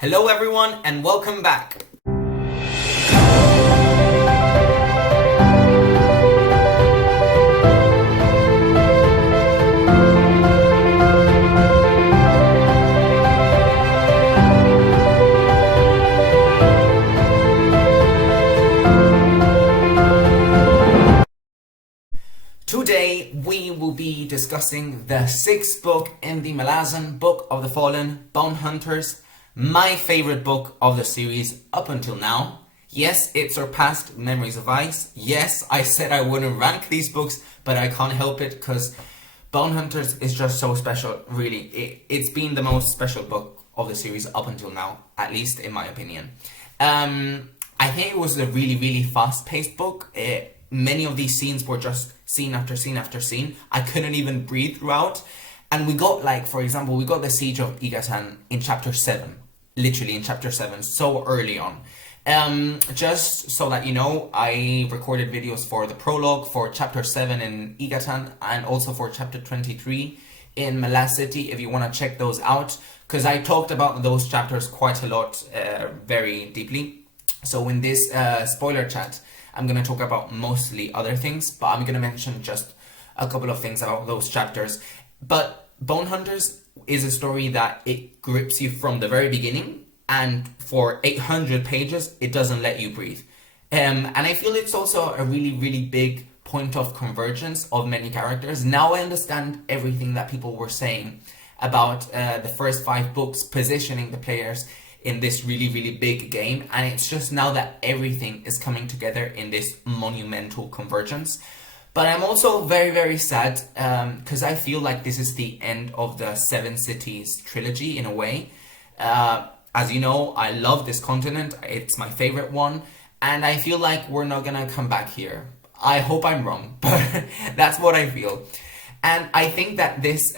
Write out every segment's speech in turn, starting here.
Hello everyone and welcome back. Today we will be discussing the sixth book in the Malazan Book of the Fallen, Bonehunters, my favorite book of the series up until now. Yes, it surpassed Memories of Ice. Yes, I said I wouldn't rank these books, but I can't help it because Bonehunters is just so special, really. It's been the most special book of the series up until now, at least in my opinion. I think it was a really fast-paced book. Many of these scenes were just scene after scene after scene. I couldn't even breathe throughout. And we got, like, for example, we got the Siege of Igatan in chapter 7. Literally in chapter 7, so early on. Just so that you know, I recorded videos for the prologue for chapter 7 in Igatan and also for chapter 23 in Malaz City, if you want to check those out. Because I talked about those chapters quite a lot, very deeply. So in this spoiler chat, I'm going to talk about mostly other things, but I'm going to mention just a couple of things about those chapters. But Bonehunters is a story that it grips you from the very beginning, and for 800 pages, it doesn't let you breathe. And I feel it's also a really big point of convergence of many characters. Now I understand everything that people were saying about the first 5 books positioning the players in this really big game, and it's just now that everything is coming together in this monumental convergence. But I'm also very sad because I feel like this is the end of the Seven Cities trilogy in a way. As you know, I love this continent, it's my favorite one, and I feel like we're not gonna come back here. I hope I'm wrong, but that's what I feel. And I think that this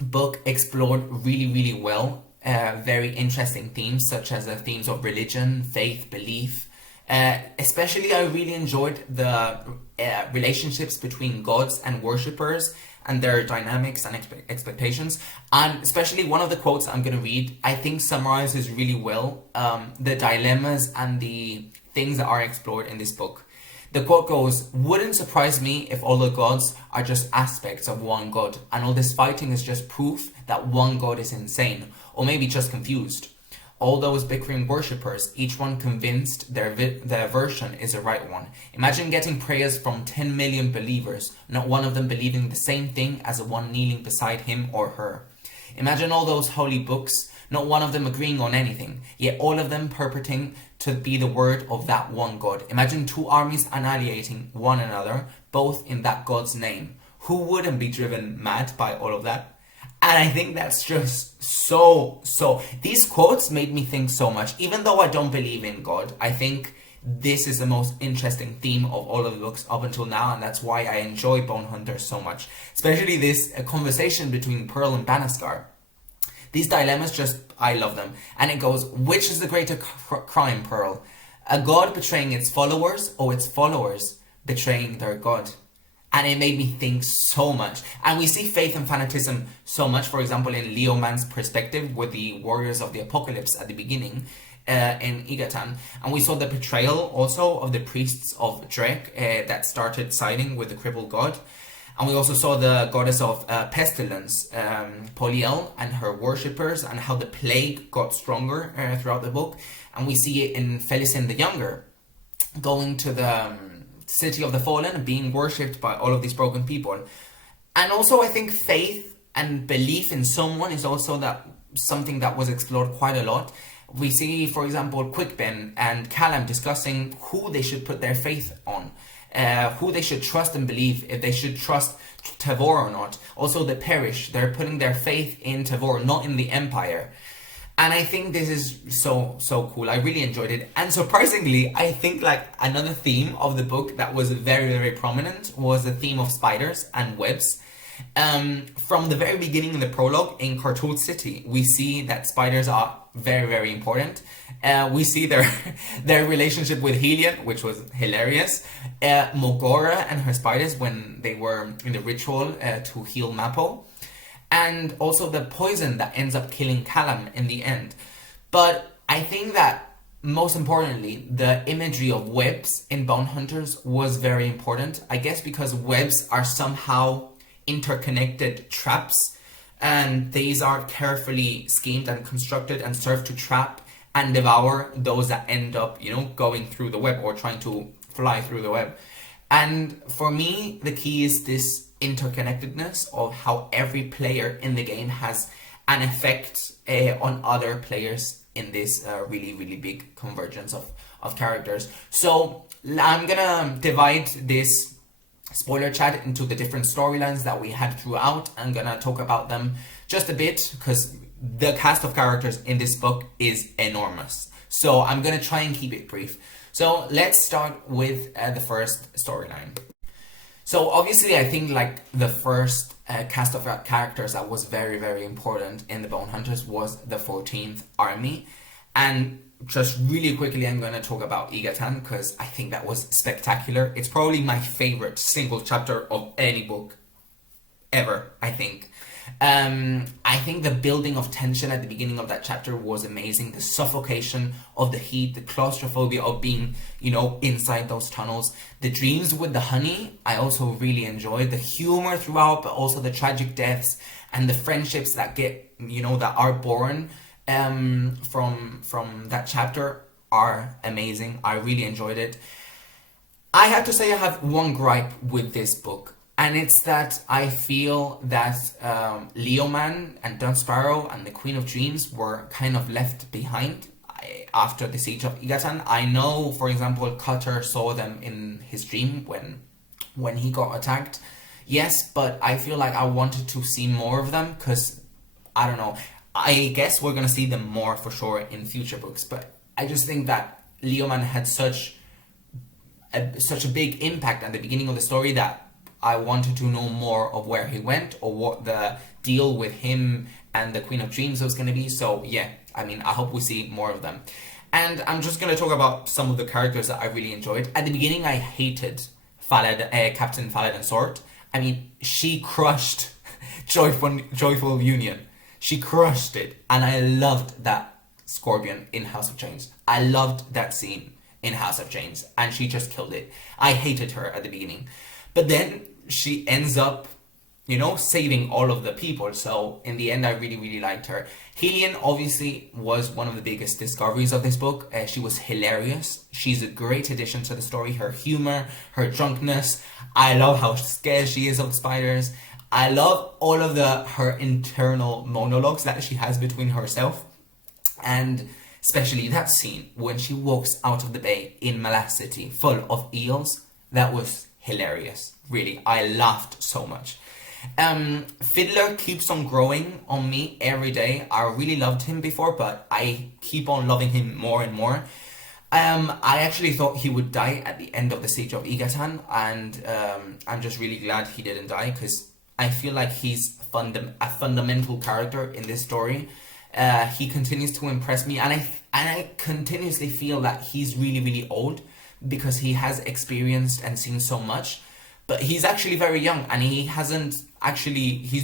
book explored really well very interesting themes, such as the themes of religion, faith, belief. Especially I really enjoyed the relationships between gods and worshippers and their dynamics and expectations. And especially one of the quotes I'm going to read, I think summarizes really well the dilemmas and the things that are explored in this book. The quote goes, "Wouldn't surprise me if all the gods are just aspects of one god, and all this fighting is just proof that one god is insane, or maybe just confused. All those bickering worshippers, each one convinced their version is the right one. Imagine getting prayers from 10 million believers, not one of them believing the same thing as the one kneeling beside him or her. Imagine all those holy books, not one of them agreeing on anything, yet all of them purporting to be the word of that one God. Imagine 2 armies annihilating one another, both in that God's name. Who wouldn't be driven mad by all of that?" And I think that's just so... These quotes made me think so much. Even though I don't believe in God, I think this is the most interesting theme of all of the books up until now, and that's why I enjoy Bonehunters so much. Especially this conversation between Pearl and Banaskar. These dilemmas just, I love them. And it goes, which is the greater crime, Pearl? A god betraying its followers, or its followers betraying their god? And it made me think so much. And we see faith and fanatism so much, for example, in Leo Man's perspective with the warriors of the apocalypse at the beginning in Igatan. And we saw the betrayal also of the priests of Drek that started siding with the crippled god. And we also saw the goddess of pestilence, Poliel, and her worshippers, and how the plague got stronger throughout the book. And we see it in Felicin the Younger, going to the City of the Fallen and being worshipped by all of these broken people. And also I think faith and belief in someone is also something that was explored quite a lot. We see, for example, Quickben and Callum discussing who they should put their faith on. Who they should trust and believe, if they should trust Tavor or not. Also the Perish, they're putting their faith in Tavor, not in the Empire. And I think this is so cool. I really enjoyed it. And surprisingly, I think like another theme of the book that was very prominent was the theme of spiders and webs. From the very beginning in the prologue in Kartul City, we see that spiders are very important. We see their relationship with Helion, which was hilarious. Mogora and her spiders when they were in the ritual to heal Mappo. And also the poison that ends up killing Callum in the end. But I think that most importantly, the imagery of webs in Bonehunters was very important. I guess because webs are somehow interconnected traps, and these are carefully schemed and constructed and serve to trap and devour those that end up, going through the web or trying to fly through the web. And for me, the key is this interconnectedness of how every player in the game has an effect on other players in this really, really big convergence of characters. So I'm gonna divide this spoiler chat into the different storylines that we had throughout. I'm gonna talk about them just a bit because the cast of characters in this book is enormous. So I'm gonna try and keep it brief. So let's start with the first storyline. So obviously I think like the first cast of characters that was very, very important in the Bonehunters was the 14th Army. And just really quickly I'm going to talk about Igatan because I think that was spectacular. It's probably my favorite single chapter of any book ever, I think. I think the building of tension at the beginning of that chapter was amazing. The suffocation of the heat, the claustrophobia of being, inside those tunnels. The dreams with the honey, I also really enjoyed. The humor throughout, but also the tragic deaths and the friendships that get, that are born from that chapter are amazing. I really enjoyed it. I have to say I have one gripe with this book. And it's that I feel that Leoman and Dunsparrow and the Queen of Dreams were kind of left behind after the Siege of Igatan. I know, for example, Cutter saw them in his dream when he got attacked. Yes, but I feel like I wanted to see more of them because, I don't know, I guess we're going to see them more for sure in future books. But I just think that Leoman had such a big impact at the beginning of the story that I wanted to know more of where he went or what the deal with him and the Queen of Dreams was going to be. So yeah, I hope we see more of them. And I'm just going to talk about some of the characters that I really enjoyed. At the beginning, I hated Captain Faladin Sword. She crushed Joyful Union. She crushed it. And I loved that Scorpion in House of Chains. I loved that scene in House of Chains. And she just killed it. I hated her at the beginning. But then she ends up, saving all of the people. So in the end, I really, really liked her. Helion obviously was one of the biggest discoveries of this book. She was hilarious. She's a great addition to the story. Her humor, her drunkenness. I love how scared she is of the spiders. I love all of her internal monologues that she has between herself. And especially that scene when she walks out of the bay in Malaz City full of eels. That was hilarious. Really, I laughed so much. Fiddler keeps on growing on me every day. I really loved him before, but I keep on loving him more and more. I actually thought he would die at the end of the Siege of Igatan, and I'm just really glad he didn't die because I feel like he's a fundamental character in this story. He continues to impress me, and I continuously feel that he's really, really old because he has experienced and seen so much, but he's actually very young and he's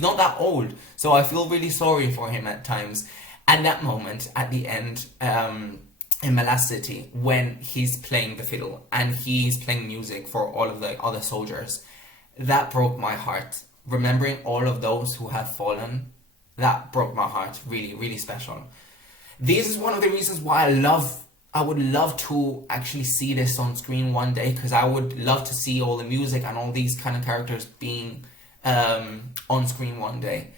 not that old. So I feel really sorry for him at times. And that moment at the end, in Malaz City, when he's playing the fiddle and he's playing music for all of the other soldiers, that broke my heart. Remembering all of those who have fallen, that broke my heart. Really, really special. This is one of the reasons why I would love to actually see this on screen one day, because I would love to see all the music and all these kind of characters being on screen one day.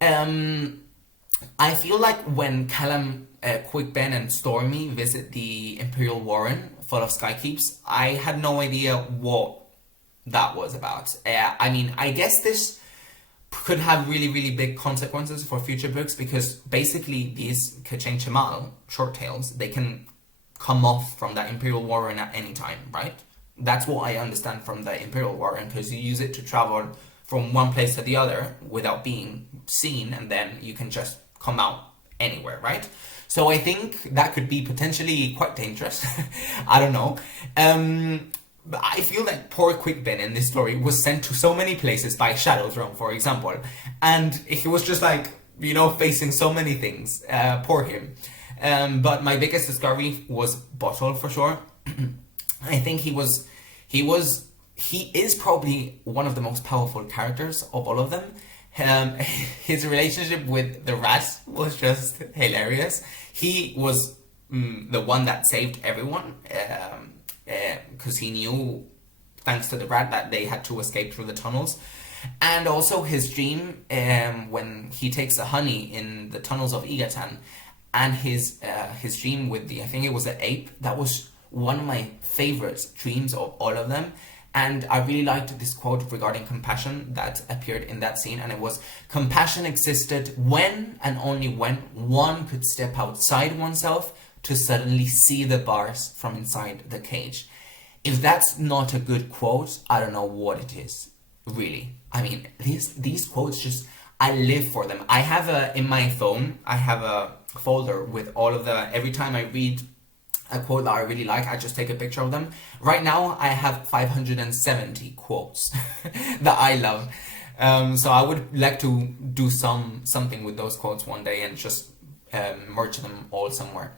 I feel like when Callum, Quickben and Stormy visit the Imperial Warren full of Skykeeps, I had no idea what that was about. I guess this could have really, really big consequences for future books, because basically these Kacheng Chemal short tales, they can come off from that Imperial Warren at any time, right? That's what I understand from the Imperial Warren, because you use it to travel from one place to the other without being seen, and then you can just come out anywhere, right? So I think that could be potentially quite dangerous. I don't know. But I feel like poor Quickben in this story was sent to so many places by Shadow Throne, for example, and he was just like, facing so many things. Poor him. But my biggest discovery was Bottle for sure. I think he is probably one of the most powerful characters of all of them. His relationship with the rat was just hilarious. He was the one that saved everyone, because he knew, thanks to the rat, that they had to escape through the tunnels. And also his dream, when he takes the honey in the tunnels of Igatan, and his dream with I think it was the ape, that was one of my favorite dreams of all of them. And I really liked this quote regarding compassion that appeared in that scene, and it was, compassion existed when and only when one could step outside oneself to suddenly see the bars from inside the cage. If that's not a good quote, I don't know what it is, really. I mean, these quotes just, I live for them. I have in my phone, I have a folder with all of every time I read a quote that I really like, I just take a picture of them. Right now, I have 570 quotes that I love. So I would like to do something with those quotes one day and just merge them all somewhere.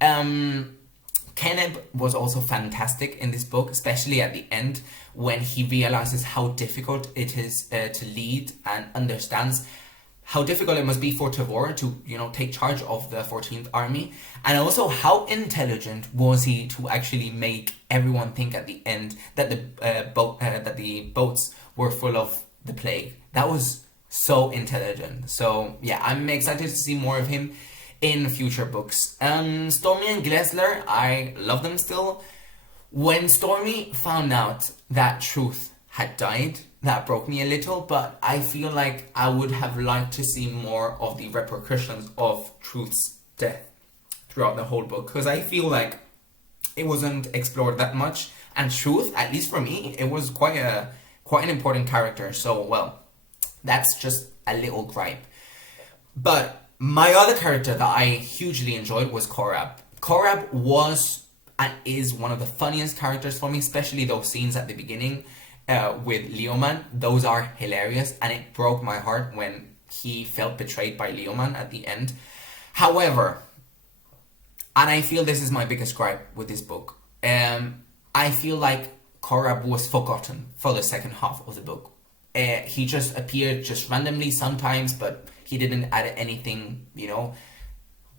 Keneb was also fantastic in this book, especially at the end when he realizes how difficult it is to lead, and understands how difficult it must be for Tavor to, take charge of the 14th Army, and also how intelligent was he to actually make everyone think at the end that the boats were full of the plague. That was so intelligent. So yeah, I'm excited to see more of him in future books. Stormy and Glesler, I love them still. When Stormy found out that Truth had died, that broke me a little, but I feel like I would have liked to see more of the repercussions of Truth's death throughout the whole book, because I feel like it wasn't explored that much, and Truth, at least for me, it was quite an important character. So, well, that's just a little gripe. But my other character that I hugely enjoyed was Korap. Korap was and is one of the funniest characters for me, especially those scenes at the beginning with Leoman. Those are hilarious, and it broke my heart when he felt betrayed by Leoman at the end. However, and I feel this is my biggest gripe with this book, I feel like Korab was forgotten for the second half of the book. He just appeared just randomly sometimes, but he didn't add anything,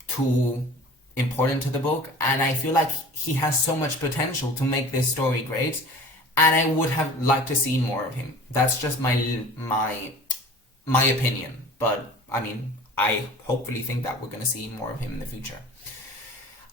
too important to the book. And I feel like he has so much potential to make this story great, and I would have liked to see more of him. That's just my opinion. But I mean, I hopefully think that we're going to see more of him in the future.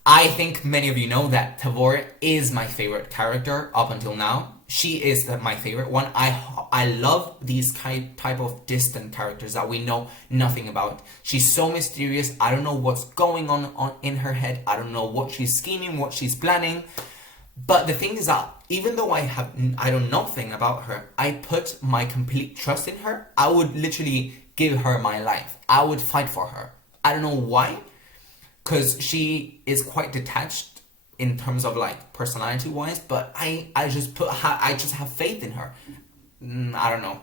I think many of you know that Tavor is my favorite character up until now. She is my favorite one. I love these type of distant characters that we know nothing about. She's so mysterious. I don't know what's going on in her head. I don't know what she's scheming, what she's planning. But the thing is that even though I know nothing about her, I put my complete trust in her. I would literally give her my life. I would fight for her. I don't know why, because she is quite detached in terms of like personality wise, but I just have faith in her. I don't know.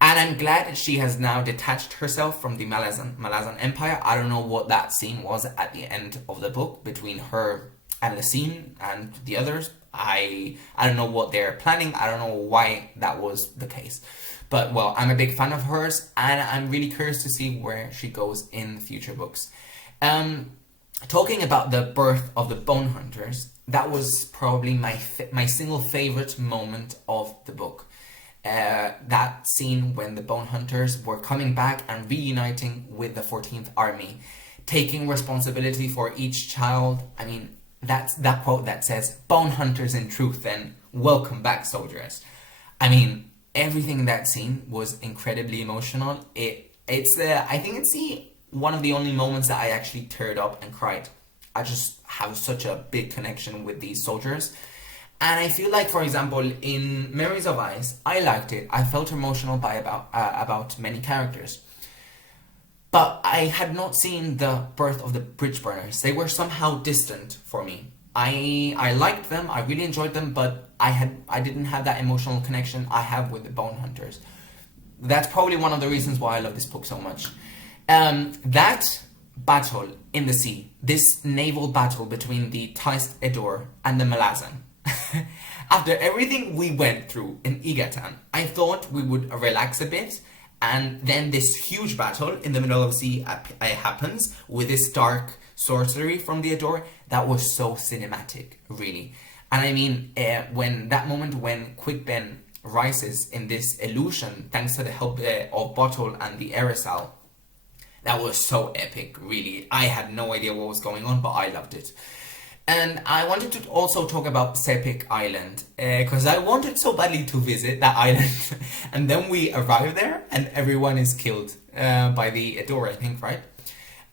And I'm glad she has now detached herself from the Malazan Empire. I don't know what that scene was at the end of the book between her and Lacine and the others. I don't know what they're planning. I don't know why that was the case. But well, I'm a big fan of hers, and I'm really curious to see where she goes in future books. Talking about the birth of the Bonehunters, that was probably my single favorite moment of the book. That scene when the Bonehunters were coming back and reuniting with the 14th Army, taking responsibility for each child. I mean, that's that quote that says, "Bonehunters in truth, then welcome back, soldiers." I mean, everything in that scene was incredibly emotional. I think it's one of the only moments that I actually teared up and cried. I just have such a big connection with these soldiers. And I feel like, for example, in Memories of Ice, I liked it. I felt emotional about many characters. But I had not seen the birth of the Bridge Burners. They were somehow distant for me. I liked them, I really enjoyed them, but I didn't have that emotional connection I have with the Bonehunters. That's probably one of the reasons why I love this book so much. That battle in the sea, this naval battle between the Taist Edor and the Malazan. After everything we went through in Igatan, I thought we would relax a bit, and then this huge battle in the middle of the sea happens with this dark sorcery from the Edor. That was so cinematic, really. And I mean, when that moment when Quickben rises in this illusion, thanks to the help of Bottle and the Aerosol, that was so epic, really. I had no idea what was going on, but I loved it. And I wanted to also talk about Sepik Island, because I wanted so badly to visit that island. And then we arrive there, and everyone is killed by the Edor, I think, right?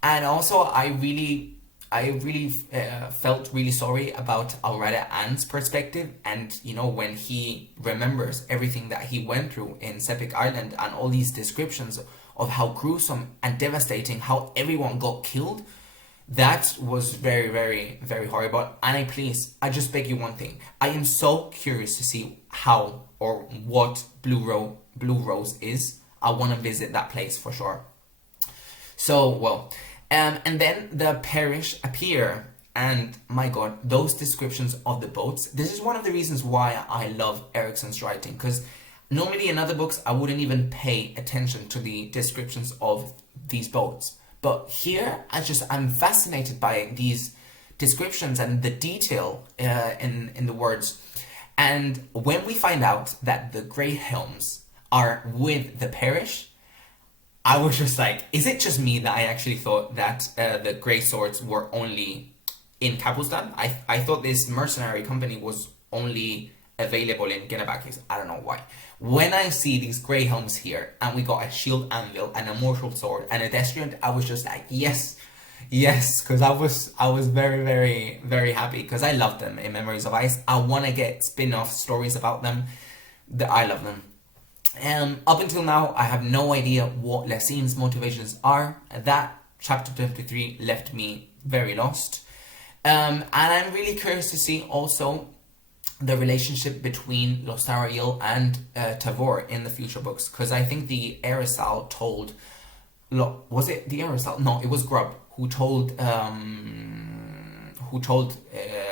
And also, I really felt really sorry about Aurora Anne's perspective, and you know, when he remembers everything that he went through in Sepik Island and all these descriptions of how gruesome and devastating how everyone got killed, that was very, very, very horrible. And I just beg you one thing. I am so curious to see how or what Blue Rose is. I want to visit that place for sure. So, well, and then the parish appear, and my god, those descriptions of the boats. This is one of the reasons why I love Erikson's writing, because normally in other books I wouldn't even pay attention to the descriptions of these boats. But here, I'm fascinated by these descriptions and the detail in the words. And when we find out that the Grey Helms are with the parish, I was just like, is it just me that I actually thought that the Grey Swords were only in Kapustan? I thought this mercenary company was only available in Genabakis. I don't know why. When I see these Grey Helms here, and we got a shield anvil and a mortal sword and a destriant, I was just like, yes, because I was very, very, very happy, because I love them in Memories of Ice. I want to get spin-off stories about them. I love them. Up until now, I have no idea what Lecine's motivations are. That chapter 23 left me very lost. And I'm really curious to see also the relationship between Lostarael and Tavor in the future books, because I think the Aerosol told... Was it the Aerosol? No, it was Grub who told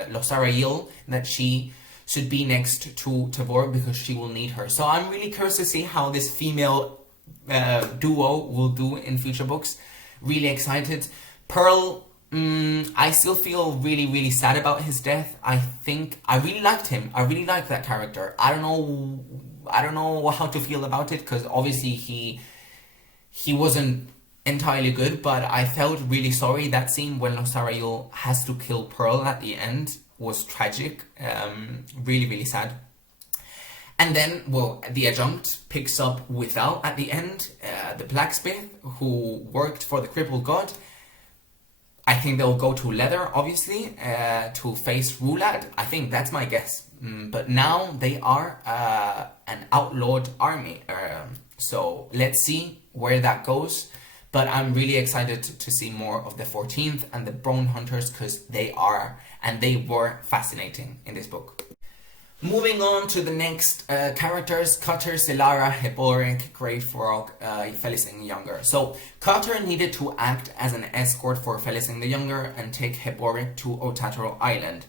Lostarael that she should be next to Tavor because she will need her. So I'm really curious to see how this female duo will do in future books. Really excited. Pearl... I still feel really, really sad about his death. I think I really liked him. I really liked that character. I don't know how to feel about it, because obviously he wasn't entirely good, but I felt really sorry. That scene when Lostarael has to kill Pearl at the end was tragic. Really, really sad. And then, well, the adjunct picks up Withal at the end, the blacksmith who worked for the crippled god. I think they'll go to Leather, obviously, to face Rulad. I think that's my guess. But now they are an outlawed army. So let's see where that goes. But I'm really excited to see more of the 14th and the Bonehunters, because they were fascinating in this book. Moving on to the next characters, Cutter, Selara, Heboric, Grey Frog, Felicing the Younger. So Cutter needed to act as an escort for Felicing the Younger and take Heboric to Untitled Island.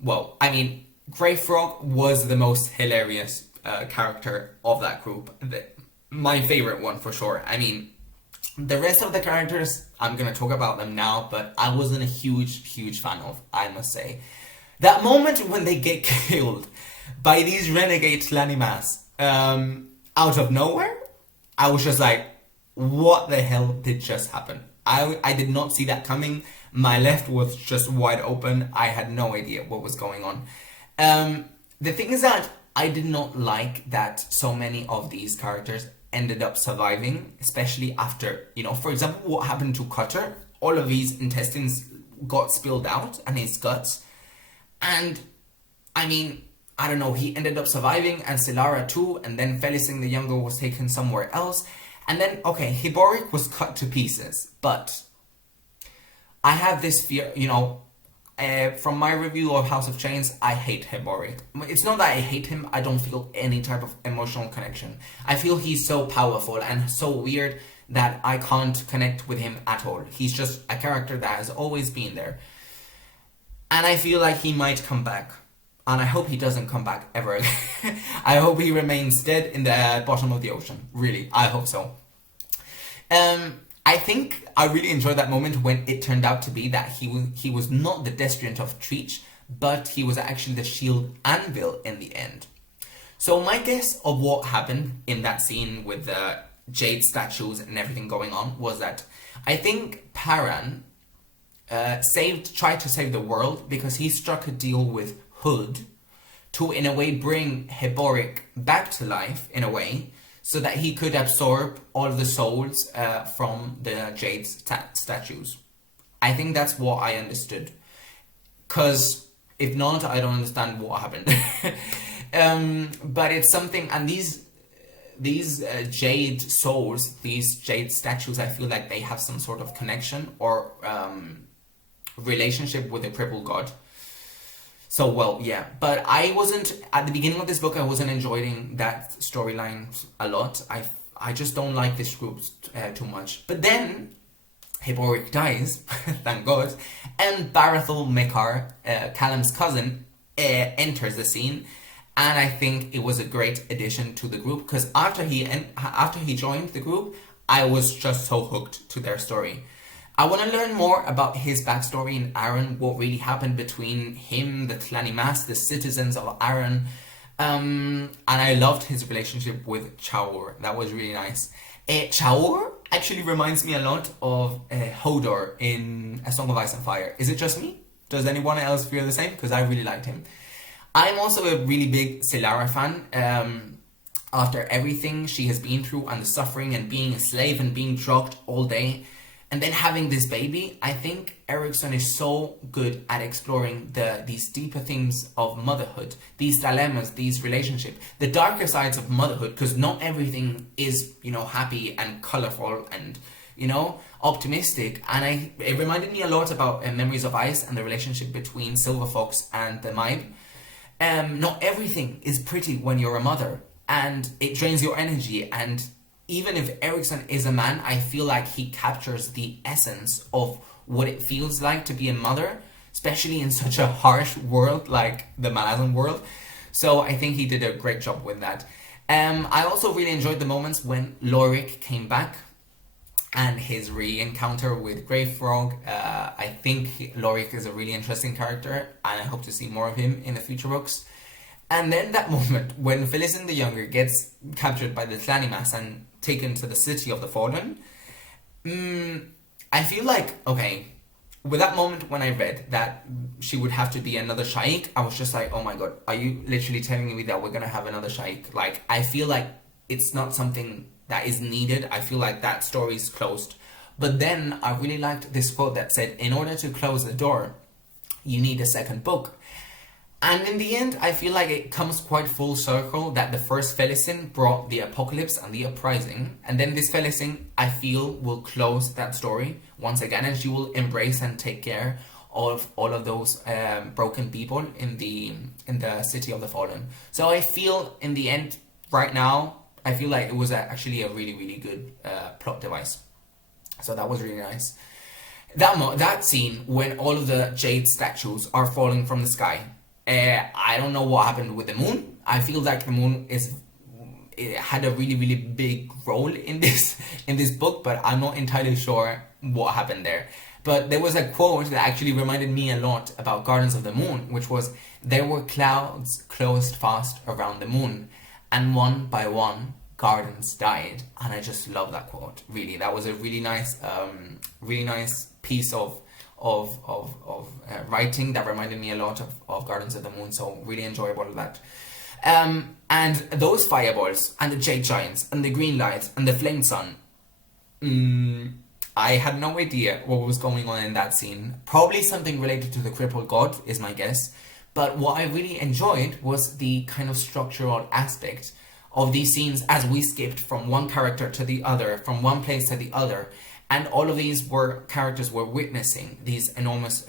Well, I mean, Grey Frog was the most hilarious character of that group. My favorite one for sure. I mean, the rest of the characters, I'm gonna talk about them now, but I wasn't a huge fan of, I must say. That moment when they get killed by these renegade Slanimas out of nowhere, I was just like, what the hell did just happen? I did not see that coming. My left was just wide open. I had no idea what was going on. The thing is that I did not like that so many of these characters ended up surviving, especially after, you know, for example, what happened to Cutter. All of his intestines got spilled out and his guts. And, I mean, I don't know, he ended up surviving, and Selara too, and then Felicing the Younger was taken somewhere else. And then, okay, Heboric was cut to pieces, but I have this fear, you know, from my review of House of Chains, I hate Heboric. It's not that I hate him, I don't feel any type of emotional connection. I feel he's so powerful and so weird that I can't connect with him at all. He's just a character that has always been there. And I feel like he might come back. And I hope he doesn't come back ever again. I hope he remains dead in the bottom of the ocean. Really, I hope so. I think I really enjoyed that moment when it turned out to be that he was not the Destriant of Treach, but he was actually the shield anvil in the end. So my guess of what happened in that scene with the jade statues and everything going on was that I think Paran tried to save the world because he struck a deal with Hood to, in a way, bring Heboric back to life, in a way, so that he could absorb all of the souls from the jade statues. I think that's what I understood. Because if not, I don't understand what happened. But it's something, and these jade souls, these jade statues, I feel like they have some sort of connection or relationship with the crippled god. So, well, yeah. But I wasn't, at the beginning of this book, I wasn't enjoying that storyline a lot. I just don't like this group too much. But then, Heboric dies, thank God, and Barathel Mekar, Callum's cousin, enters the scene. And I think it was a great addition to the group, because after he joined the group, I was just so hooked to their story. I want to learn more about his backstory in Arran, what really happened between him, the Tlanimas, the citizens of Arran, and I loved his relationship with Chaor. That was really nice. Chaor actually reminds me a lot of Hodor in A Song of Ice and Fire. Is it just me? Does anyone else feel the same? Because I really liked him. I'm also a really big Selara fan. After everything she has been through and the suffering and being a slave and being drugged all day, and then having this baby, I think Erickson is so good at exploring these deeper themes of motherhood, these dilemmas, these relationships, the darker sides of motherhood, because not everything is, happy and colourful and, optimistic. And it reminded me a lot about Memories of Ice and the relationship between Silver Fox and the Maib. Not everything is pretty when you're a mother, and it drains your energy. And even if Erickson is a man, I feel like he captures the essence of what it feels like to be a mother, especially in such a harsh world like the Malazan world. So I think he did a great job with that. I also really enjoyed the moments when Lorik came back and his re-encounter with Grey Frog. I think Lorik is a really interesting character, and I hope to see more of him in the future books. And then that moment when Phyllis the Younger gets captured by the Tlanimas and taken to the City of the Fallen, I feel like, okay, with that moment when I read that she would have to be another Shaikh, I was just like, oh my god, are you literally telling me that we're gonna have another Shaikh? Like, I feel like it's not something that is needed. I feel like that story is closed. But then I really liked this quote that said, in order to close the door, you need a second book. And in the end, I feel like it comes quite full circle that the first Felicin brought the apocalypse and the uprising, and then this Felicin, I feel, will close that story once again, and she will embrace and take care of all of those broken people in the City of the Fallen. So I feel, in the end, right now, I feel like it was actually a really, really good plot device. So that was really nice. That scene when all of the jade statues are falling from the sky. I don't know what happened with the moon. I feel like the moon had a really, really big role in this book, but I'm not entirely sure what happened there. But there was a quote that actually reminded me a lot about Gardens of the Moon, which was, there were clouds closed fast around the moon, and one by one gardens died. And I just love that quote. Really, that was a really nice piece of writing that reminded me a lot of Gardens of the Moon, so really enjoyable of that. And those fireballs, and the jade giants, and the green lights, and the flame sun, I had no idea what was going on in that scene. Probably something related to the crippled god, is my guess. But what I really enjoyed was the kind of structural aspect of these scenes as we skipped from one character to the other, from one place to the other. And all of these characters were witnessing these enormous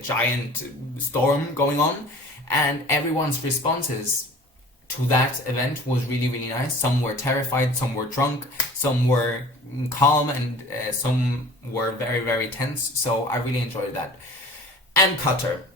giant storm going on, and everyone's responses to that event was really, really nice. Some were terrified, some were drunk, some were calm, and some were very, very tense. So I really enjoyed that. And Cutter.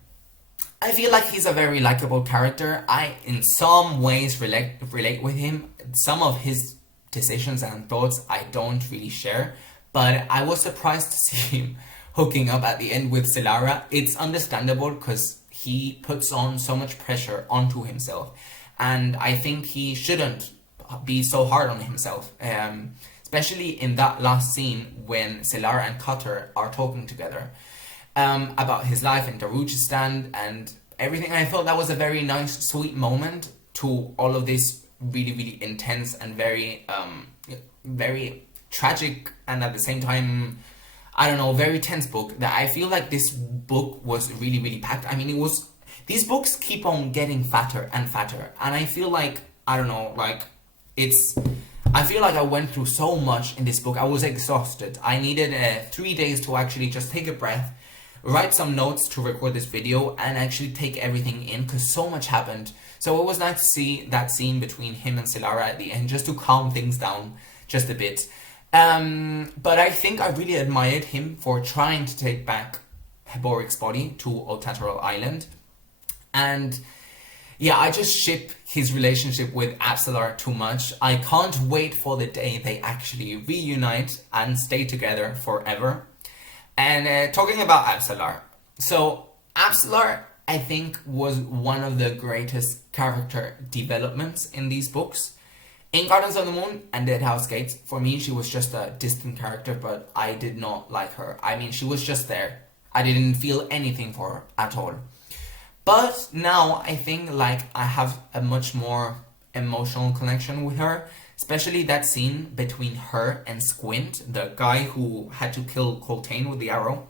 I feel like he's a very likable character. I, in some ways, relate with him. Some of his decisions and thoughts I don't really share, but I was surprised to see him hooking up at the end with Solara. It's understandable because he puts on so much pressure onto himself, and I think he shouldn't be so hard on himself, especially in that last scene when Solara and Cutter are talking together about his life in Darujistan and everything. I thought that was a very nice, sweet moment to all of this really, really intense and very, very tragic, and at the same time, I don't know, very tense book. That I feel like this book was really, really packed. I mean, it was, these books keep on getting fatter and fatter, and I feel like, I don't know, like, I feel like I went through so much in this book. I was exhausted. I needed 3 days to actually just take a breath, write some notes to record this video, and actually take everything in, because so much happened. So it was nice to see that scene between him and Solara at the end, just to calm things down just a bit. But I think I really admired him for trying to take back Boric's body to Untitled Island. And yeah, I just ship his relationship with Absalar too much. I can't wait for the day they actually reunite and stay together forever. And talking about Absalar. So Absalar, I think, was one of the greatest character developments in these books. In Gardens of the Moon and Dead House Gates, for me, she was just a distant character, but I did not like her. I mean, she was just there. I didn't feel anything for her at all. But now I think like I have a much more emotional connection with her, especially that scene between her and Squint, the guy who had to kill Coltane with the arrow.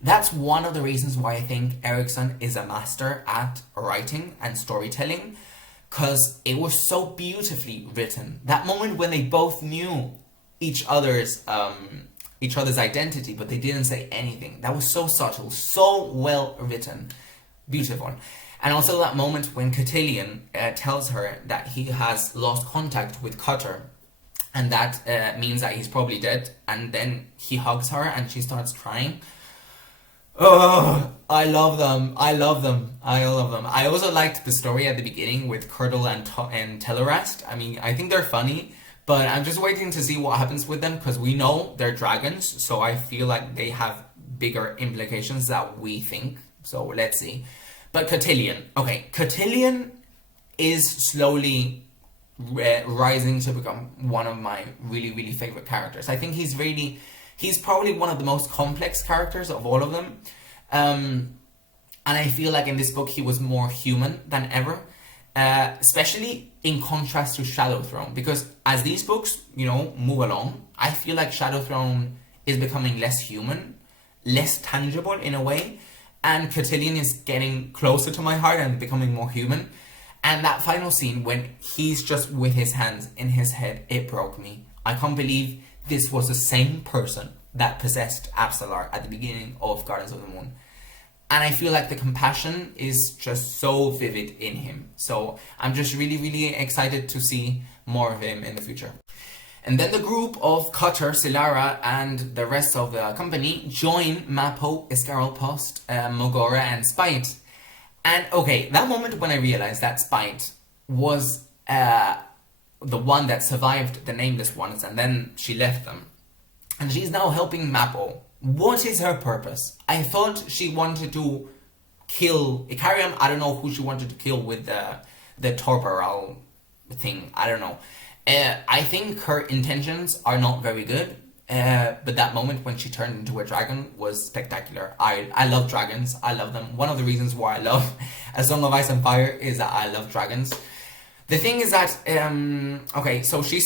That's one of the reasons why I think Erickson is a master at writing and storytelling, because it was so beautifully written. That moment when they both knew each other's identity, but they didn't say anything. That was so subtle, so well written, beautiful. And also that moment when Cotillion tells her that he has lost contact with Cutter, and that means that he's probably dead. And then he hugs her and she starts crying. Oh, I love them. I love them. I love them. I also liked the story at the beginning with Curdle and Telerast. I mean, I think they're funny, but I'm just waiting to see what happens with them, because we know they're dragons, so I feel like they have bigger implications that we think. So let's see. But Cotillion. Okay, Cotillion is slowly rising to become one of my really, really favorite characters. I think he's probably one of the most complex characters of all of them. And I feel like in this book he was more human than ever, especially in contrast to Shadowthrone, because as these books, you know, move along, I feel like Shadowthrone is becoming less human, less tangible in a way, and Cotillion is getting closer to my heart and becoming more human. And that final scene when he's just with his hands in his head, it broke me. I can't believe this was the same person that possessed Absalar at the beginning of Gardens of the Moon. And I feel like the compassion is just so vivid in him. So I'm just really, really excited to see more of him in the future. And then the group of Cutter, Solara, and the rest of the company join Mappo, Iscaralpost, Mogora, and Spite. And okay, that moment when I realized that Spite was the one that survived the Nameless Ones, and then she left them. And she's now helping Mappo. What is her purpose? I thought she wanted to kill Icarium. I don't know who she wanted to kill with the Torbaral thing. I don't know. I think her intentions are not very good. But that moment when she turned into a dragon was spectacular. I love dragons. I love them. One of the reasons why I love A Song of Ice and Fire is that I love dragons. The thing is that, okay, so she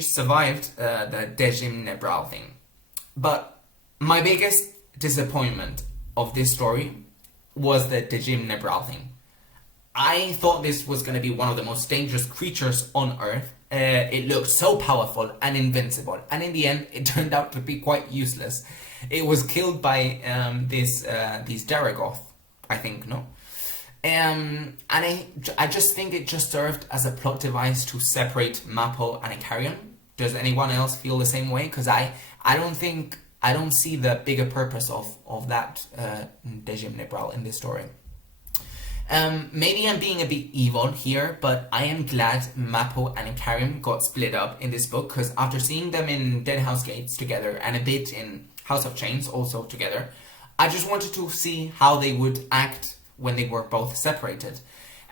survived the Dejim Nebral thing. But my biggest disappointment of this story was the Dejim Nebral thing. I thought this was going to be one of the most dangerous creatures on Earth. It looked so powerful and invincible. And in the end, it turned out to be quite useless. It was killed by these Daragoth, I think, no? I just think it just served as a plot device to separate Mappo and Ikariam. Does anyone else feel the same way? Because I don't see the bigger purpose of that Dejim Nibral in this story. Maybe I'm being a bit evil here, but I am glad Mappo and Ikariam got split up in this book, because after seeing them in Dead House Gates together and a bit in House of Chains also together, I just wanted to see how they would act when they were both separated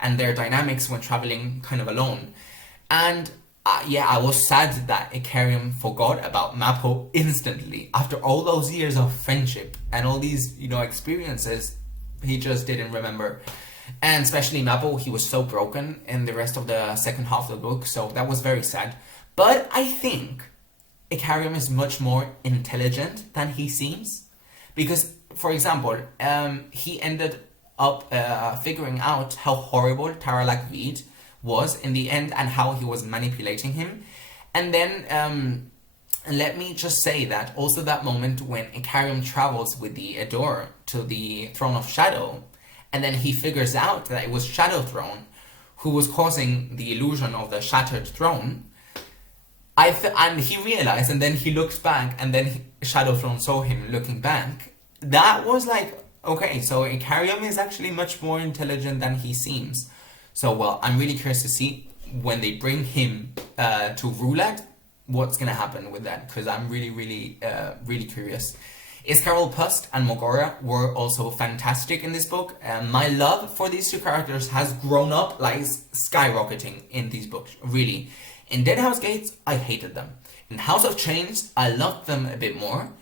and their dynamics when traveling kind of alone. And yeah, I was sad that Ikariam forgot about Mappo instantly. After all those years of friendship and all these, experiences, he just didn't remember. And especially Mappo, he was so broken in the rest of the second half of the book, so that was very sad. But I think Ikariam is much more intelligent than he seems. Because, for example, he ended up figuring out how horrible Taralak Veed was in the end and how he was manipulating him. And then let me just say that also that moment when Ikariam travels with the Adore to the Throne of Shadow, and then he figures out that it was Shadow Throne who was causing the illusion of the shattered throne. And he realized, and then he looked back, and then Shadow Throne saw him looking back. That was like, okay, so Ikariam is actually much more intelligent than he seems. So, well, I'm really curious to see when they bring him to Rulad, what's going to happen with that, because I'm really, really curious. Iskarol Pust and Mogora were also fantastic in this book. My love for these two characters has grown up, like, skyrocketing in these books, really. In Dead House Gates, I hated them. In House of Chains, I loved them a bit more.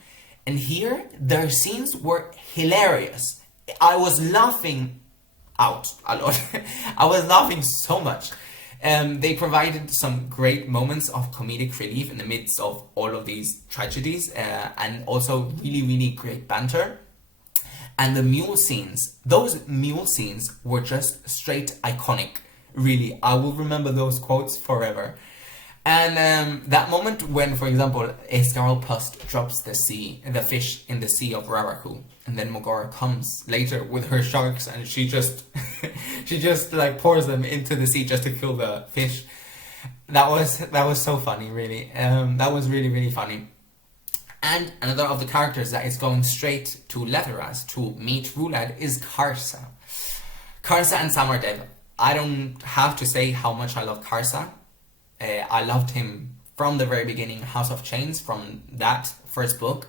And here, their scenes were hilarious. I was laughing out a lot. I was laughing so much. They provided some great moments of comedic relief in the midst of all of these tragedies, and also really great banter. And the mule scenes, those mule scenes were just straight iconic. Really, I will remember those quotes forever. And that moment when, for example, Escarol Pust drops the fish in the sea of Raraku, and then Mogora comes later with her sharks, and she just like pours them into the sea just to kill the fish. That was so funny, really. That was really funny. And another of the characters that is going straight to Letheras to meet Rulad is Karsa. Karsa and Samardev. I don't have to say how much I love Karsa. I loved him from the very beginning, House of Chains, from that first book.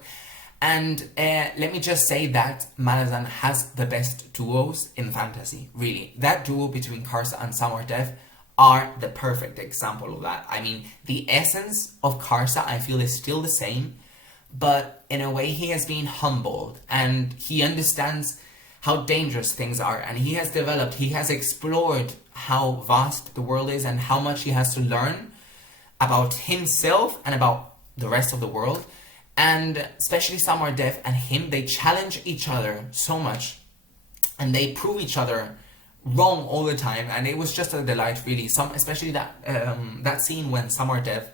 And let me just say that Malazan has the best duos in fantasy, really. That duo between Karsa and Samardev are the perfect example of that. I mean, the essence of Karsa, I feel, is still the same, but in a way he has been humbled, and he understands how dangerous things are, and he has explored how vast the world is and how much he has to learn about himself and about the rest of the world. And especially Samardev and him, they challenge each other so much, and they prove each other wrong all the time, and it was just a delight, really. Especially that scene when Samardev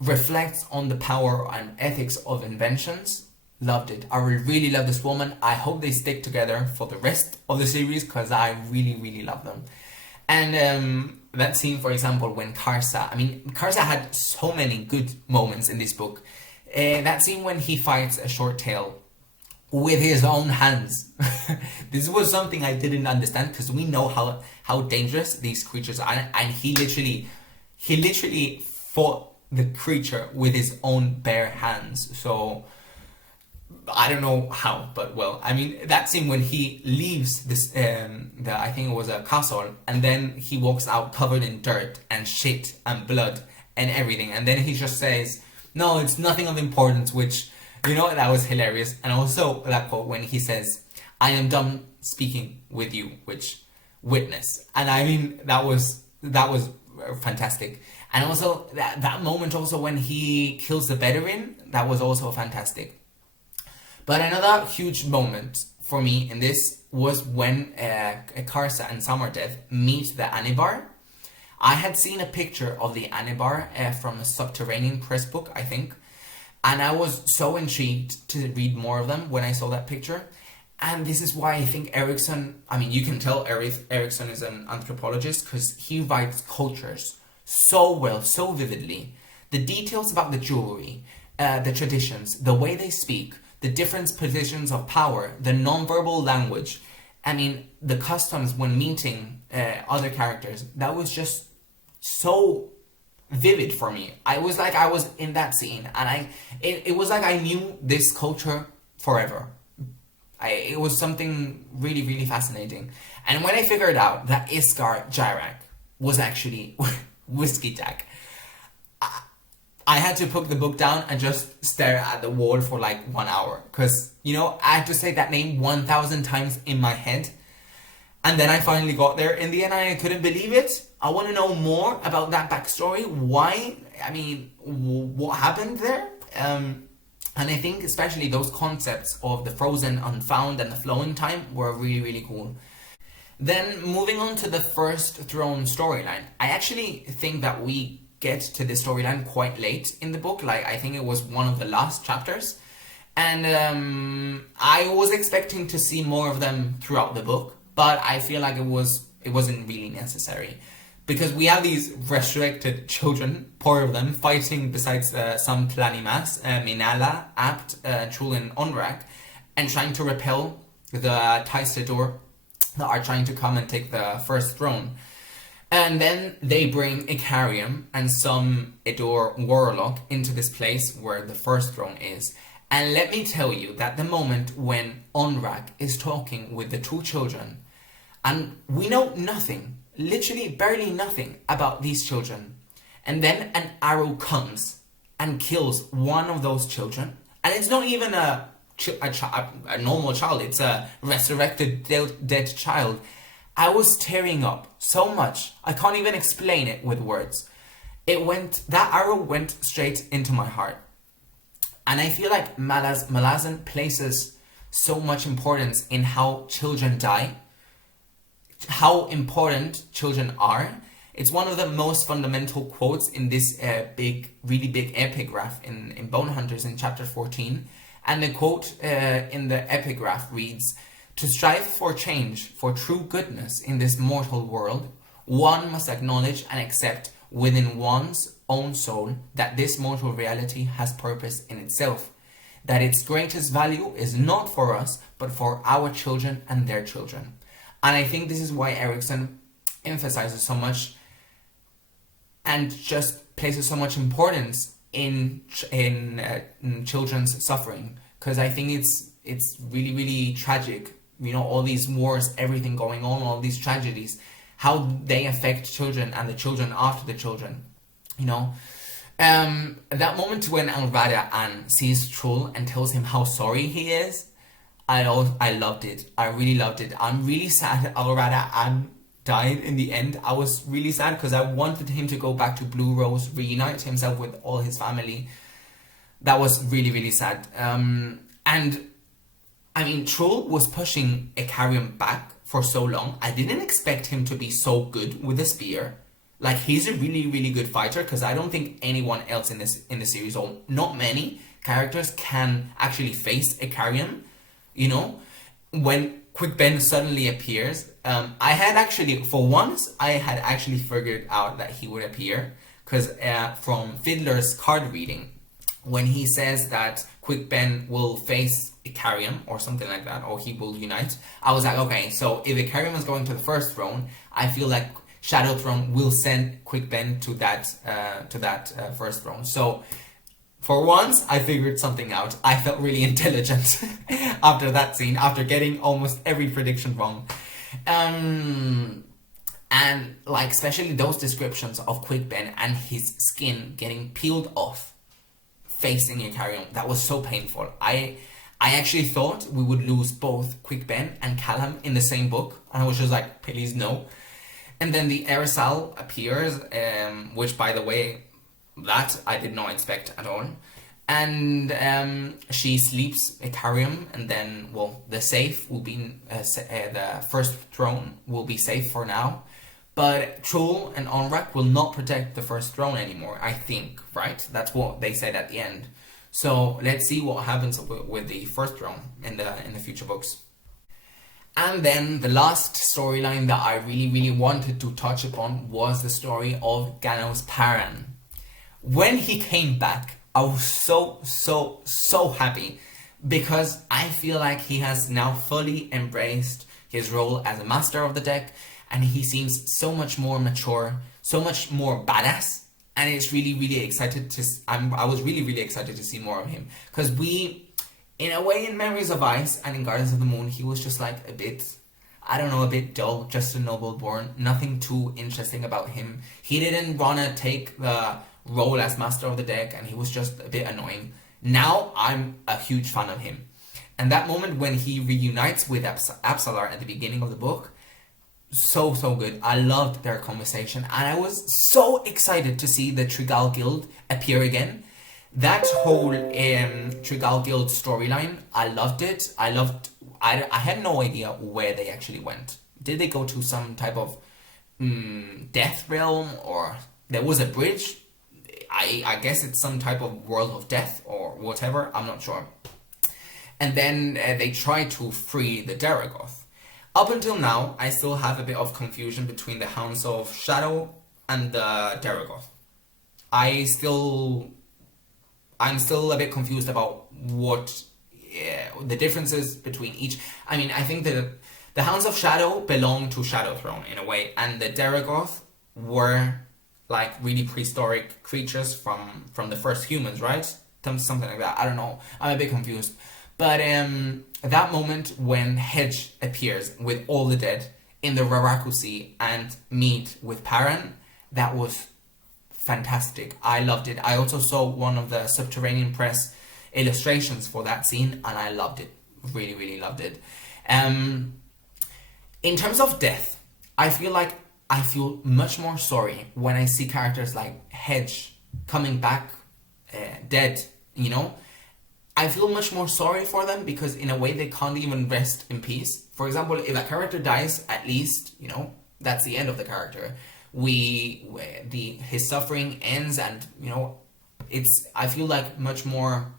reflects on the power and ethics of inventions. Loved it. I really love this woman. I hope they stick together for the rest of the series, because I really love them. And that scene, for example, when Karsa had so many good moments in this book. That scene when he fights a short tail with his own hands. This was something I didn't understand, because we know how dangerous these creatures are, and he literally fought the creature with his own bare hands. So I don't know how, but well, I mean, that scene when he leaves this, I think it was a castle, and then he walks out covered in dirt and shit and blood and everything, and then he just says, "No, it's nothing of importance," which, that was hilarious. And also that quote when he says, "I am done speaking with you," which, witness. And I mean, that was fantastic. And also that moment also when he kills the Bedouin, that was also fantastic. But another huge moment for me in this was when Karsa and Samardev meet the Anibar. I had seen a picture of the Anibar from a Subterranean press book, I think. And I was so intrigued to read more of them when I saw that picture. And this is why I think Erickson, I mean, you can tell Erickson is an anthropologist because he writes cultures so well, so vividly. The details about the jewelry, the traditions, the way they speak, the different positions of power, the non-verbal language, I mean, the customs when meeting other characters, that was just so vivid for me. I was like I was in that scene, and it was like I knew this culture forever. It was something really, really fascinating. And when I figured out that Iskar Jairak was actually Whiskey Jack, I had to put the book down and just stare at the wall for like 1 hour. Because, you know, I had to say that name 1,000 times in my head. And then I finally got there. In the end, I couldn't believe it. I want to know more about that backstory. Why? I mean, what happened there? And I think especially those concepts of the frozen, unfound, and the flowing time were really, really cool. Then moving on to the First Throne storyline. I actually think that we get to the storyline quite late in the book. Like, I think it was one of the last chapters. And I was expecting to see more of them throughout the book, but I feel like it wasn't really necessary. Because we have these resurrected children, four of them, fighting besides some Planimas, Minala, Apt, Chul, and Onrak, and trying to repel the Taisador that are trying to come and take the First Throne. And then they bring Icarium and some Edor warlock into this place where the First Throne is. And let me tell you that the moment when Onrak is talking with the two children, and we know nothing, literally barely nothing about these children, and then an arrow comes and kills one of those children, and it's not even a normal child, it's a resurrected dead child. I was tearing up so much, I can't even explain it with words. That arrow went straight into my heart. And I feel like Malazan places so much importance in how children die, how important children are. It's one of the most fundamental quotes in this really big epigraph in Bonehunters in chapter 14. And the quote in the epigraph reads, "To strive for change, for true goodness in this mortal world, one must acknowledge and accept within one's own soul that this mortal reality has purpose in itself, that its greatest value is not for us, but for our children and their children." And I think this is why Erickson emphasizes so much and just places so much importance in children's suffering, because I think it's really, really tragic. You know, all these wars, everything going on, all these tragedies, how they affect children and the children after the children. You know, that moment when Alrada Ann sees Trull and tells him how sorry he is, I loved it. I really loved it. I'm really sad Alrada Ann died in the end. I was really sad because I wanted him to go back to Blue Rose, reunite himself with all his family. That was really, really sad. And I mean, Trull was pushing Icarium back for so long. I didn't expect him to be so good with a spear. Like, he's a really, really good fighter, because I don't think anyone else in the series, or not many characters, can actually face Icarium. You know, when Quick Ben suddenly appears, I had actually figured out that he would appear, because from Fiddler's card reading, when he says that Quick Ben will face Icarium or something like that, or he will unite, I was like, okay, so if Icarium is going to the First Throne, I feel like Shadow Throne will send Quick Ben to that First Throne. So for once, I figured something out. I felt really intelligent after that scene, after getting almost every prediction wrong. And like, especially those descriptions of Quick Ben and his skin getting peeled off facing Icarium, that was so painful. I actually thought we would lose both Quick Ben and Callum in the same book, and I was just like, please no. And then the Erisal appears, which, by the way, that I did not expect at all. And she sleeps Icarium, and then, well, the safe will be, the First Throne will be safe for now. But Trull and Onrak will not protect the First Throne anymore, I think, right? That's what they said at the end. So let's see what happens with the First Throne in the future books. And then the last storyline that I really, really wanted to touch upon was the story of Gano's Paran. When he came back, I was so happy, because I feel like he has now fully embraced his role as a master of the deck, and he seems so much more mature, so much more badass, and it's really, really excited to. I was really, really excited to see more of him, because in a way, in Memories of Ice and in Gardens of the Moon, he was just like a bit, I don't know, a bit dull, just a noble-born, nothing too interesting about him. He didn't want to take the role as master of the deck, and he was just a bit annoying. Now, I'm a huge fan of him. And that moment when he reunites with Absalar at the beginning of the book, so good. I loved their conversation, and I was so excited to see the Trigal Guild appear again. That whole Trigal Guild storyline, I loved it. I had no idea where they actually went. Did they go to some type of death realm, or there was a bridge? I guess it's some type of world of death or whatever, I'm not sure. And then they try to free the Daragoth. Up until now, I still have a bit of confusion between the Hounds of Shadow and the Daragoth. I'm still a bit confused about what the differences between each. I mean, I think the Hounds of Shadow belong to Shadow Throne in a way, and the Daragoth were like really prehistoric creatures from the first humans, right? Something like that. I don't know. I'm a bit confused. But that moment when Hedge appears with all the dead in the Raraku Sea and meet with Paran, that was fantastic. I loved it. I also saw one of the Subterranean Press illustrations for that scene, and I loved it. Really, really loved it. In terms of death, I feel much more sorry when I see characters like Hedge coming back dead, you know? I feel much more sorry for them, because in a way they can't even rest in peace. For example, if a character dies, at least, you know, that's the end of the character. His suffering ends, and, you know, I feel like much more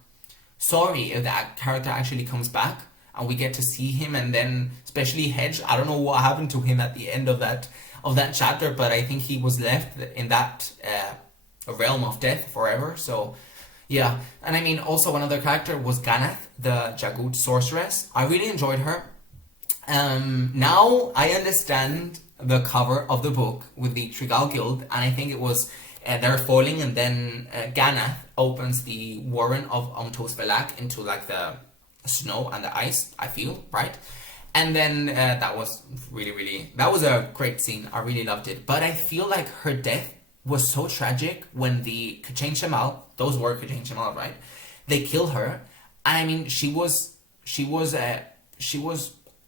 sorry if that character actually comes back and we get to see him. And then especially Hedge, I don't know what happened to him at the end of that chapter, but I think he was left in that realm of death forever. So yeah. And I mean, also another character was Ganath, the Jagut sorceress. I really enjoyed her. Now I understand the cover of the book with the Trigal Guild, and I think it was they're falling, and then Ganath opens the Warren of Umtos Velak into like the snow and the ice, I feel, right? And then that was that was a great scene. I really loved it. But I feel like her death was so tragic when the Kachain Shamal, those were Kachain Shamal, right? They kill her. And I mean, she was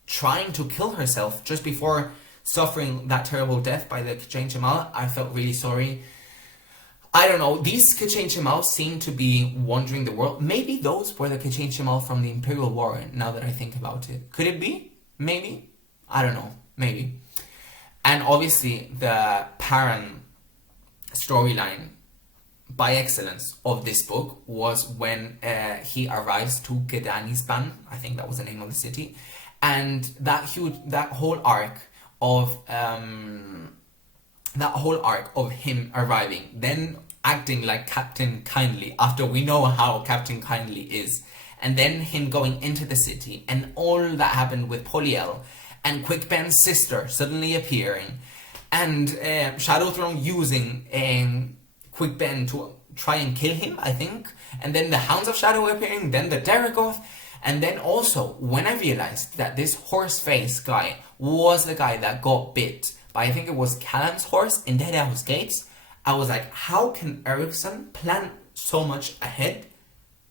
trying to kill herself just before suffering that terrible death by the Kachain Shamal. I felt really sorry. I don't know, these Kachain Shamal seem to be wandering the world. Maybe those were the Kachain Shamal from the Imperial Warren, now that I think about it. Could it be? Maybe? I don't know. Maybe. And obviously, the Paran storyline by excellence of this book was when he arrives to Gedanisban. I think that was the name of the city. And that whole arc of him arriving, then acting like Captain Kindly, after we know how Captain Kindly is, and then him going into the city, and all that happened with Poliel, and Quickben's sister suddenly appearing, and Shadow Throne using Quickben to try and kill him, I think, and then the Hounds of Shadow appearing, then the Daragoth, and then also when I realized that this horse face guy was the guy that got bit by, I think it was Callum's horse in Dead House Gates, I was like, how can Erickson plan so much ahead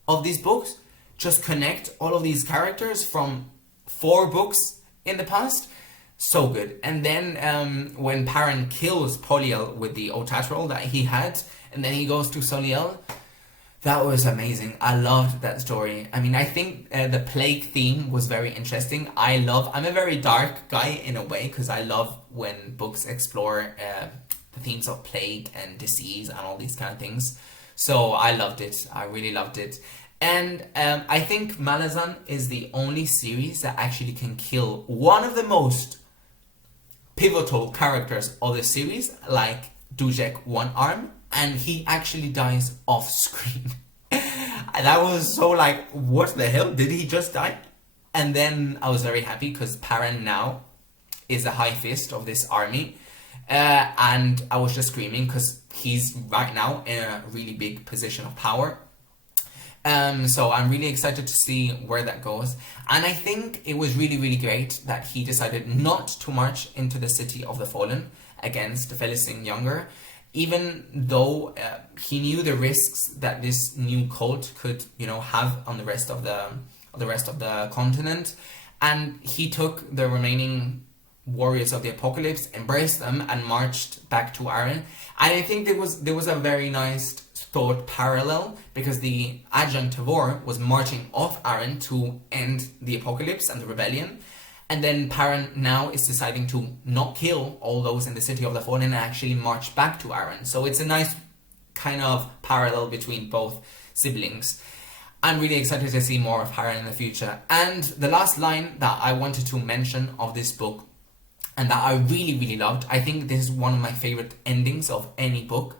of these books? Just connect all of these characters from 4 books in the past? So good. And then when Paran kills Poliel with the Otatrol that he had, and then he goes to Soliel, that was amazing. I loved that story. I mean, I think the plague theme was very interesting. I'm a very dark guy in a way, because I love when books explore the themes of plague and disease and all these kind of things. So I loved it. I really loved it. And I think Malazan is the only series that actually can kill one of the most pivotal characters of the series, like Dujek One Arm, and he actually dies off screen. And I was so like, what the hell? Did he just die? And then I was very happy because Paran now is the high fist of this army. And I was just screaming because he's right now in a really big position of power. So I'm really excited to see where that goes. And I think it was really, really great that he decided not to march into the City of the Fallen against Felicing Younger, even though he knew the risks that this new cult could, have on the rest of the continent. And he took the remaining warriors of the apocalypse, embraced them, and marched back to Aren. And I think there was a very nice thought parallel, because the Adjunct Tavor was marching off Aren to end the apocalypse and the rebellion, and then Paran now is deciding to not kill all those in the City of the Fallen and actually march back to Aren. So it's a nice kind of parallel between both siblings. I'm really excited to see more of Paran in the future. And the last line that I wanted to mention of this book, and that I really, really loved, I think this is one of my favorite endings of any book,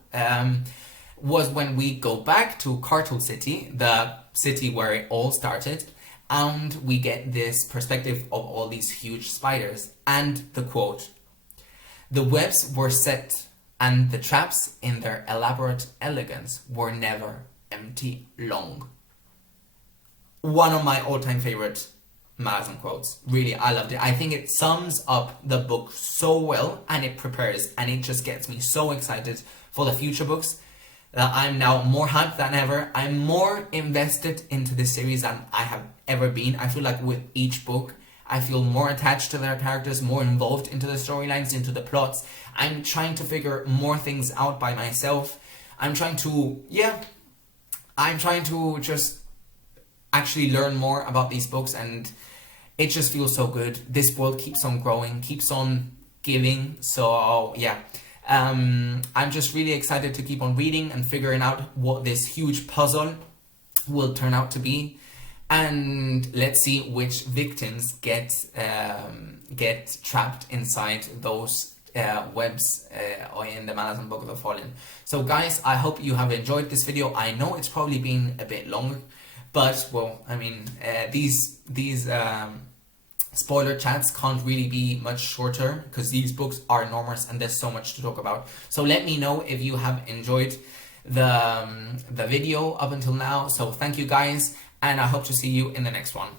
was when we go back to Kartul City, the city where it all started, and we get this perspective of all these huge spiders. And the quote, "The webs were set, and the traps in their elaborate elegance were never empty long." One of my all-time favorite Malazan quotes. Really, I loved it. I think it sums up the book so well, and it prepares, and it just gets me so excited for the future books that I'm now more hyped than ever. I'm more invested into this series than I have ever been. I feel like with each book, I feel more attached to their characters, more involved into the storylines, into the plots. I'm trying to figure more things out by myself. I'm trying to just actually learn more about these books, and it just feels so good. This world keeps on growing, keeps on giving. So yeah, I'm just really excited to keep on reading and figuring out what this huge puzzle will turn out to be. And let's see which victims get trapped inside those webs in the Malazan Book of the Fallen. So guys, I hope you have enjoyed this video. I know it's probably been a bit longer, but well, I mean, these spoiler chats can't really be much shorter because these books are enormous and there's so much to talk about. So let me know if you have enjoyed the video up until now. So thank you guys, and I hope to see you in the next one.